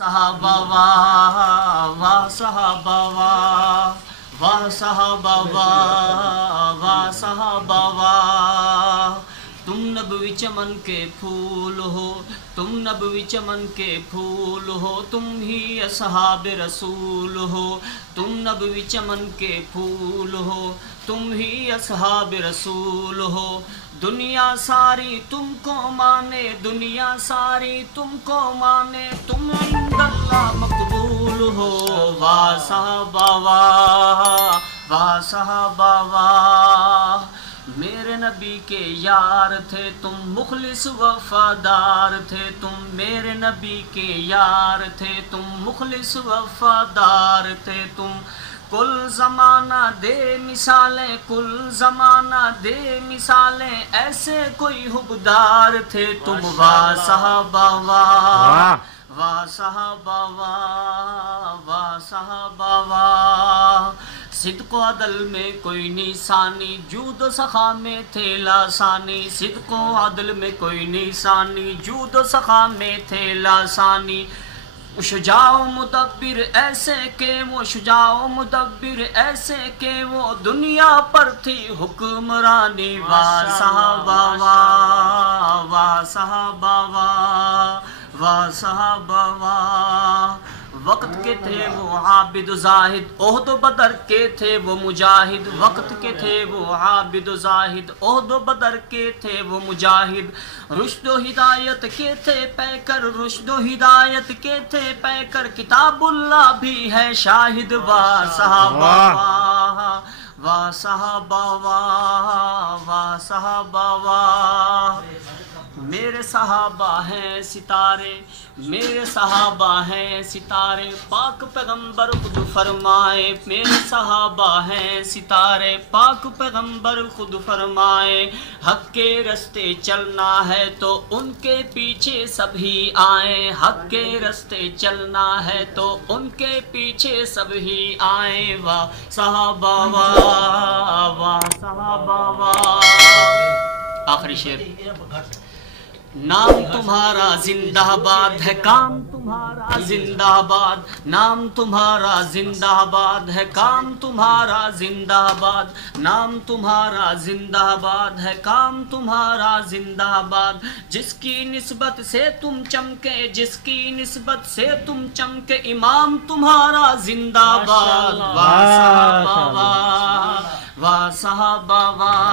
صحابہ واہ واہ صحابہ واہ واہ صحابہ واہ واہ صحابہ واہ تم نبوی چمن کے پھول ہو، تم نبوی چمن کے پھول ہو، تم ہی اصحاب رسول ہو، تم نبوی چمن کے پھول ہو، تم ہی اصحاب رسول ہو۔ دنیا ساری تم کو مانے، دنیا ساری تم کو مانے، تم عند اللہ مقبول ہو۔ واہ صحابہ واہ واہ صحابہ واہ، میرے نبی کے یار تھے تم، مخلص وفادار تھے تم، میرے نبی کے یار تھے تم، مخلص وفادار تھے تم۔ کل زمانہ دے مثالیں، کل زمانہ دے مثالیں، ایسے کوئی حبدار تھے تم۔ واہ صحابہ واہ واہ صحابہ واہ واہ صحابہ واہ، صدق و عدل میں کوئی نشانی، جود و سخا میں تھے لاسانی، صدق و عدل میں کوئی نشانی، جود و سخا میں تھے لاسانی۔ شجاع و مدبر ایسے کہ وہ، شجاع و مدبر ایسے کہ وہ، دنیا پر تھی حکمرانی۔ واہ صحابہ واہ واہ صحابہ واہ واہ صحابہ واہ، وقت کے تھے وہ عابد و زاہد، احد و بدر کے تھے وہ مجاہد، وقت کے تھے وہ عابد و زاہد، احد و بدر کے تھے وہ مجاہد، رشد و ہدایت کے تھے پیکر، رشد و ہدایت کے تھے پیکر، کتاب اللہ بھی ہے شاہد۔ واہ صحابہ واہ واہ صحابہ واہ واہ صحابہ واہ، میرے صحابہ ہیں ستارے، میرے صحابہ ہیں ستارے، پاک پیغمبر خود فرمائے، میرے صحابہ ہیں ستارے، پاک پیغمبر خود فرمائے، حق کے رستے چلنا ہے تو ان کے پیچھے سبھی آئیں، حق کے رستے چلنا ہے تو ان کے پیچھے سبھی آئیں۔ واہ صحابہ واہ واہ صحابہ واہ۔ آخری شعر، نام تمہارا زندہ باد ہے، کام تمہارا زندہ باد، نام تمہارا زندہ باد ہے، کام تمہارا زندہ باد، نام تمہارا زندہ باد ہے، کام تمہارا زندہ باد، جس کی نسبت سے تم چمکے، جس کی نسبت سے تم چمکے، امام تمہارا زندہ باد۔ واہ صحابہ واہ واہ صحابہ واہ۔